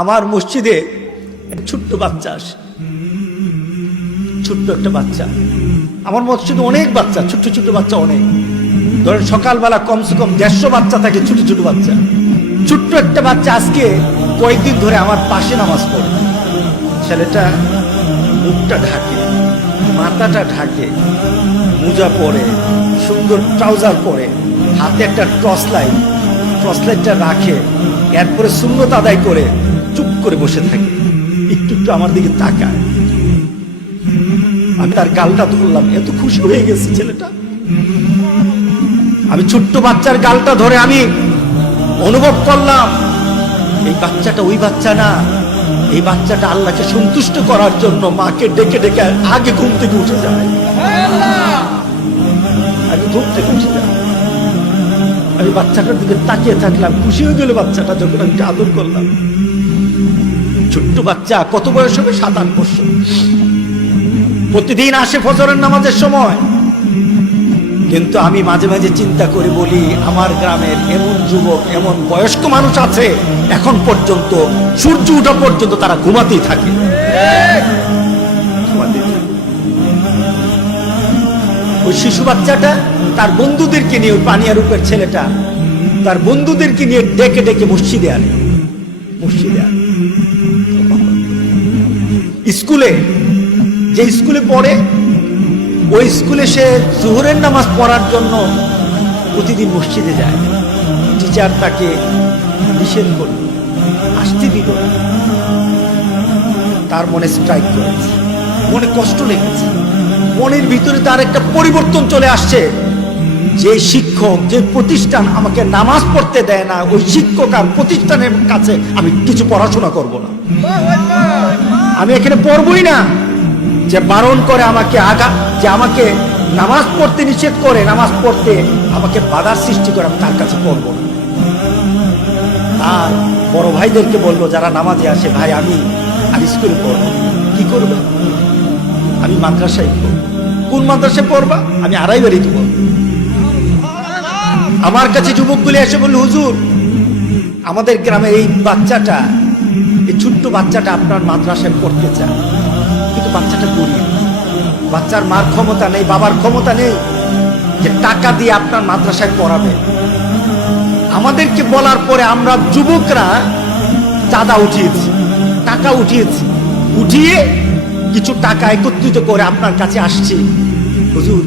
আমার মসজিদে ছোট্ট বাচ্চা আসে, ছোট্ট একটা বাচ্চা। আমার মসজিদে অনেক বাচ্চা, ছোট্ট ছোট্ট বাচ্চা অনেক। ধরেন সকালবেলা কমসে কম 150 বাচ্চা থাকে, ছোট ছোট বাচ্চা। ছোট্ট একটা বাচ্চা আজকে কয়েকদিন ধরে আমার পাশে নামাজ পড়ে। ছেলেটা মুখটা ঢাকে, মাথাটা ঢাকে, মোজা পরে, সুন্দর ট্রাউজার পরে, হাতে একটা টর্চ লাইটটা রাখে, এরপরে সুন্নত আদায় করে চুপ করে বসে থাকে, একটু একটু আমার দিকে তাকায়। আমি তার গালটা ধরলাম, এত খুশি হয়ে গেছে ছেলেটা। আমি ছোট্ট বাচ্চার গালটা ধরে আমি অনুভব করলাম এই বাচ্চাটা ওই বাচ্চা না, এই বাচ্চাটা আল্লাহকে সন্তুষ্ট করার জন্য মাকে ডেকে ডেকে আগে ঘুম থেকে উঠে যায়, আগে ঘুম থেকে উঠে যায়। আমি বাচ্চাটার দিকে তাকিয়ে থাকলাম, খুশি হয়ে গেল বাচ্চাটা যখন আমি আদর করলাম। ছোট্ট বাচ্চা, কত বয়স হবে? 7-8 বছর। প্রতিদিন আসে ফজরের নামাজের সময়। কিন্তু আমি মাঝে মাঝে চিন্তা করে বলি, আমার গ্রামের এমন যুবক, এমন বয়স্ক মানুষ আছে এখন পর্যন্ত সূর্য ওঠা পর্যন্ত তারা ঘুমাতেই থাকে। ওই শিশু বাচ্চাটা তার বন্ধুদেরকে নিয়ে, ওই পানিয়া রূপের ছেলেটা তার বন্ধুদেরকে নিয়ে ডেকে ডেকে মসজিদে আনে। স্কুলে, যে স্কুলে পড়ে, ওই স্কুলে সে জোহরের নামাজ পড়ার জন্য প্রতিদিন মসজিদে যায়। টিচার তাকে নিষেধ করল, আসতে দিল না। তার মনে স্ট্রাইক করেছে, মনে কষ্ট লেগেছে, মনের ভিতরে তার একটা পরিবর্তন চলে আসছে। যে শিক্ষক, যে প্রতিষ্ঠান আমাকে নামাজ পড়তে দেয় না, ওই শিক্ষক আর প্রতিষ্ঠানের কাছে আমি কিছু পড়াশোনা করব না, আমি এখানে পড়বই না। যে বারণ করে আমাকে যে আমাকে নামাজ পড়তে নিষেধ করে, নামাজ পড়তে আমাকে বাধার সৃষ্টি করে, আমি তার কাছে পড়ব না। আর বড় ভাইদেরকে বললো যারা নামাজে আসে, ভাই আমি স্কুলে পড়বো। কি করবে? আমি মাদ্রাসায় পড়ব। কোন মাদ্রাসায় পড়বা? আমি আড়াইবাড়িতে পড়ব। আমার কাছে যুবকগুলি এসে বলল, হুজুর আমাদের গ্রামের এই বাচ্চাটা, এই ছোট্ট বাচ্চাটা আপনার মাদ্রাসায় পড়তে চায়, কিন্তু বাচ্চাটা গরিব, বাচ্চার মার ক্ষমতা নেই, বাবার ক্ষমতা নেই যে টাকা দিয়ে আপনার মাদ্রাসায় পড়াবে। আমাদেরকে বলার পরে আমরা যুবকরা চাঁদা উঠিয়েছি, টাকা উঠিয়েছি, উঠিয়ে কিছু টাকা একত্রিত করে আপনার কাছে আসছি। হুজুর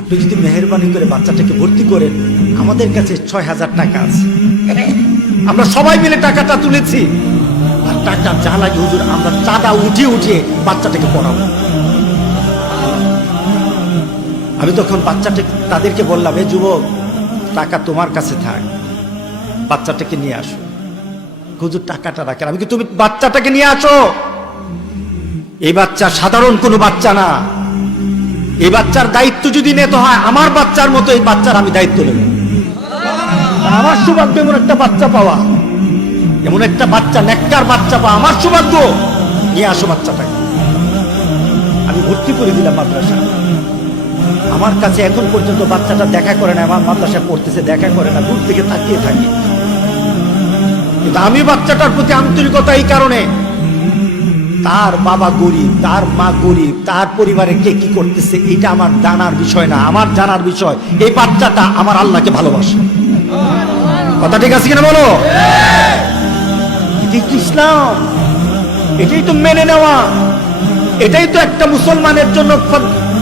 আপনি যদি মেহেরবানি করে বাচ্চাটাকে ভর্তি করেন, আমাদের কাছে 6000 টাকা আছে। আমরা সবাই মিলে টাকাটা তুলেছি, আর টাকা যা লাগে হুজুর আমরা চাঁদা উঠিয়ে বাচ্চাটাকে পড়াবো। আমি তখন তাদেরকে বললাম, এ যুবক, টাকা তোমার কাছে থাক, বাচ্চাটাকে নিয়ে আসো। হুজুর টাকাটা রাখেন। আমি কি, তুমি বাচ্চাটাকে নিয়ে আসো। এই বাচ্চা সাধারণ কোনো বাচ্চা না। এই বাচ্চার দায়িত্ব যদি নিতে হয়, আমার বাচ্চার মতো এই বাচ্চার আমি দায়িত্ব নেব। আমার সৌভাগ্য এমন একটা বাচ্চা পাওয়া, এমন একটা বাচ্চা, নেককার বাচ্চা পাওয়া আমার সৌভাগ্য। নিয়ে আসো বাচ্চাটাকে। আমি ভর্তি করে দিলাম মাদ্রাসা। আমার কাছে এখন পর্যন্ত বাচ্চাটা দেখা করে না, আমার মাদ্রাসা পড়তেছে দেখা করে না, দূর থেকে তাকিয়ে থাকি। কিন্তু আমি বাচ্চাটার প্রতি আন্তরিকতা এই কারণে, তার বাবা গরিব, তার মা গরিব, তার পরিবারে কে কি করতেছে এটা আমার জানার বিষয় না। আমার জানার বিষয় এই বাচ্চাটা আমার আল্লাহকে ভালোবাসে। কথা ঠিক আছে কিনা বলো? এটাই তো ইসলাম, এটাই তো মেনে নেওয়া, এটাই তো একটা মুসলমানের জন্য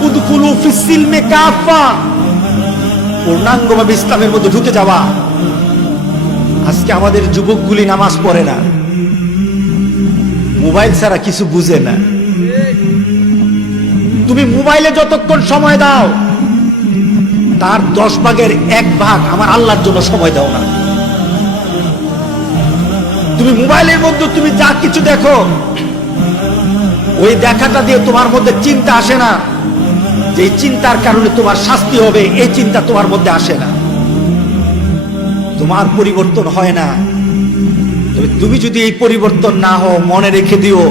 উদখুলু ফিস সিলমি কাফা, পূর্ণাঙ্গভাবে ইসলামের মধ্যে ঢুকে যাওয়া। আজকে আমাদের যুবকগুলি নামাজ পড়ে না, মোবাইল ছাড়া কিছু বুঝে না। তুমি মোবাইলে যতক্ষণ সময় দাও, তার 10 ভাগের 1 ভাগ আমার আল্লাহর জন্য সময় দাও না। তুমি মোবাইলের মধ্যে তুমি যা কিছু দেখো, ওই দেখাটা দিয়ে তোমার মধ্যে চিন্তা আসে না, যে চিন্তার কারণে তোমার শাস্তি হবে, এই চিন্তা তোমার মধ্যে আসে না, তোমার পরিবর্তন হয় না। তবে তুমি যদি এই পরিবর্তন না হও, মনে রেখে দিও,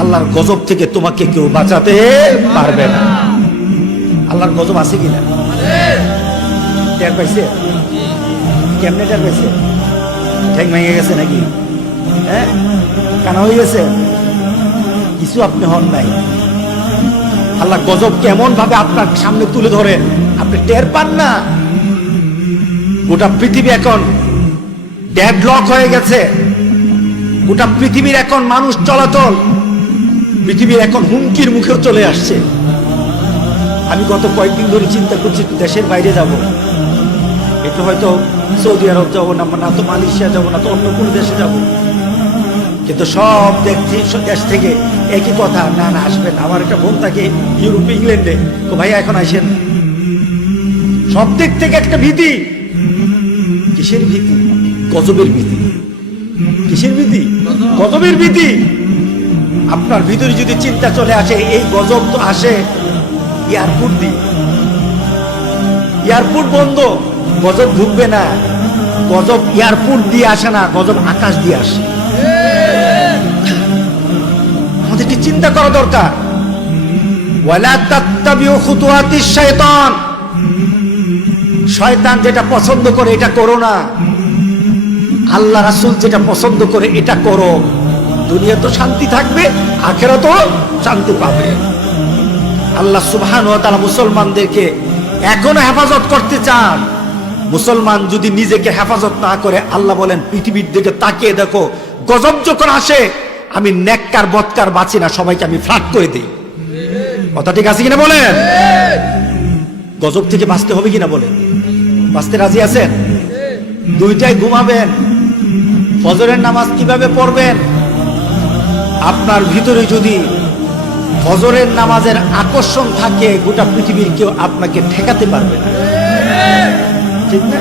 আল্লাহর গজব থেকে তোমাকে কেউ বাঁচাতে পারবে না। আল্লাহর গজব আছে কিনা টের পাইছে? কেমনে টের পাইছে? ঠ্যাং ভেঙে গেছে নাকি? হ্যাঁ, কানা হয়ে গেছে, কিছু আপনি হন নাই। আল্লাহ গজব কেমন ভাবে আপনার সামনে তুলে ধরেন, আপনি টের পান না। গোটা পৃথিবী এখন ডেডলক হয়ে গেছে, গোটা পৃথিবীর এখন মানুষ চলাচল, পৃথিবীর এখন হুমকির মুখেও চলে আসছে। আমি গত কয়েকদিন ধরে চিন্তা করছি দেশের বাইরে যাব, একটু হয়তো সৌদি আরব যাবো না, না তো মালয়েশিয়া যাবো, না তো অন্য কোনো দেশে যাব, কিন্তু সব দেশ থেকে একই কথা, না না আসবেন। আমার একটা বোন থাকে ইউরোপে, ইংল্যান্ডে, তো ভাইয়া এখন আসেন। সব দিক থেকে একটা ভীতি। কিসের ভীতি? গজবের ভীতি। কিসের ভীতি? গজবের ভীতি। আপনার ভিতরে যদি চিন্তা চলে আসে, এই গজব তো আসে এয়ারপোর্ট দিয়ে, এয়ারপোর্ট বন্ধ, গজব ঢুকবে না। গজব এয়ারপোর্ট দিয়ে আসে না, গজব আকাশ দিয়ে আসে। আমাদেরকে চিন্তা করা দরকার। ওয়ালা তাত্তাবিউ খুতুওয়াতিশ শায়তান, শয়তান যেটা পছন্দ করে এটা করো না, আল্লাহ রাসূল যেটা পছন্দ করে এটা করো। দুনিয়া তো শান্তি থাকবে, আখিরাতেও শান্তি পাবে। আল্লাহ সুবহানাহু ওয়া তাআলা মুসলমানদেরকে এখনো হেফাজত করতে চান। মুসলমান যদি নিজেকে হেফাজত না করে, আল্লাহ বলেন পৃথিবীর দিকে তাকিয়ে দেখো, গজব যখন আসে আমি নেককার বদকার বাঁচি না, সবাইকে আমি ফ্লাট করে দিই। কথা ঠিক আছে কিনা বলেন? গজব থেকে বাঁচতে হবে কিনা বলেন? বাঁচতে রাজি আছেন? দুইটাই ঘুমাবেন, ফজরের নামাজ কিভাবে পড়বেন? আপনার ভিতরে যদি ফজরের নামাজের আকর্ষণ থাকে, গোটা পৃথিবীর কেউ আপনাকে ঠেকাতে পারবে না, ঠিক না?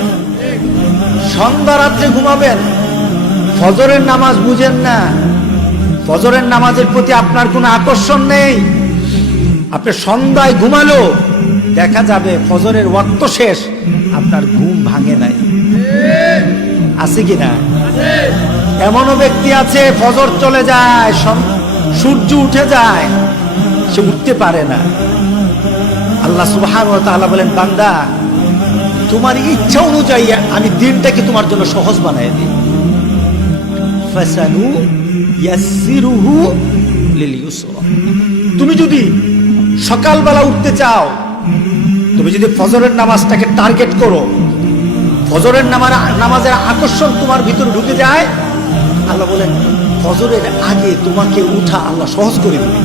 সন্ধ্যা রাত্রে ঘুমাবেন, ফজরের নামাজ বুঝেন না, ফজরের নামাজের প্রতি আপনার কোনো আকর্ষণ নেই, আপনি সন্ধ্যায় ঘুমালো, দেখা যাবে ফজরের ওয়াক্ত শেষ, আপনার ঘুম ভাঙে নাই। আছে কিনা? এমনও ব্যক্তি আছে ফজর চলে যায়, সূর্য উঠে যায়, সে উঠতে পারে না। আল্লাহ সুবহানাহু ওয়া তাআলা বলেন, বান্দা তোমার ইচ্ছা অনুযায়ী আমি দিনটাকে তোমার জন্য সহজ বানায় দিই। ফাসানু ইয়াসসিরুহু লিল ইউসরা। তুমি যদি সকালবেলা উঠতে চাও, তুমি যদি ফজরের নামাজটাকে টার্গেট করো, ফজরের নামাজের আকর্ষণ তোমার ভিতরে ঢুকে যায়, আল্লাহ বলেন ফজরের আগে তোমাকে উঠা আল্লাহ সহজ করে দিবে।